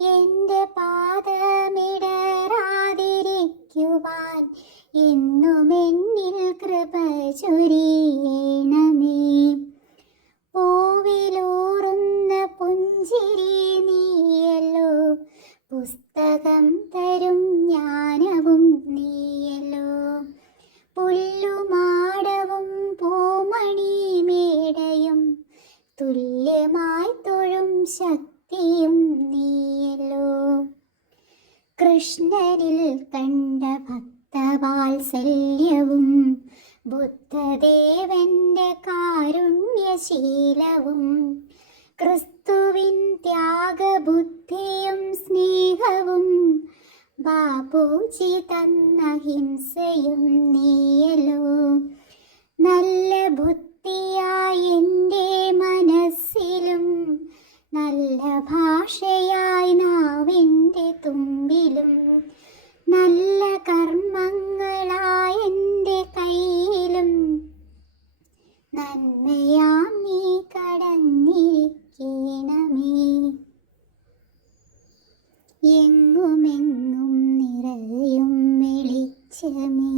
എൻ്റെ പാദമിടറാതിരിക്കുവാൻ എന്നും എന്നിൽ കൃപ ചൊരിയണമേ. പൂവിലൂറുന്ന പുഞ്ചിരി നീയല്ലോ, പുസ്തകം തരും ജ്ഞാനവും നീയല്ലോ. പുല്ലുമാടവും പൂമണി മേടയും തുല്യമായി തൊഴും ശക്തിയും നീയല്ലോ. കൃഷ്ണനിൽ കണ്ട ഭക്തവാത്സല്യവും ബുദ്ധദേവന്റെ കാരുണ്യശീലവും ക്രിസ്തുവിൻ ത്യാഗബുദ്ധിയും സ്നേഹവും ബാപ്പുജി തന്ന ഹിംസയും നീയല്ലോ. നല്ല ബുദ്ധിയായി എൻ്റെ മനസ്സിലും നല്ല ഭാഷയായി നാവിൻ്റെ തുമ്പിലും നല്ല കർമ്മങ്ങളായി എൻ്റെ കയ്യിലും നന്മയാം നീ കടന്നിരിക്കണമേ. എങ്ങുമെങ്ങും നിറയും വെളിച്ചമേ.